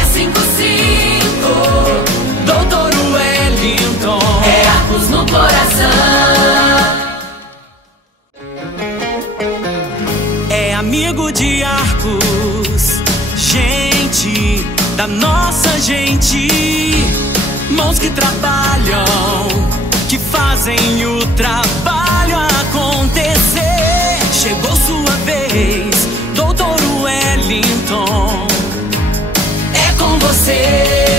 É 55, Doutor Wellington. É Arcos no coração. É amigo de Arcos, gente da nossa gente. Mãos que trabalham, que fazem o trabalho acontecer. Chegou sua vez, Doutor Wellington. É com você.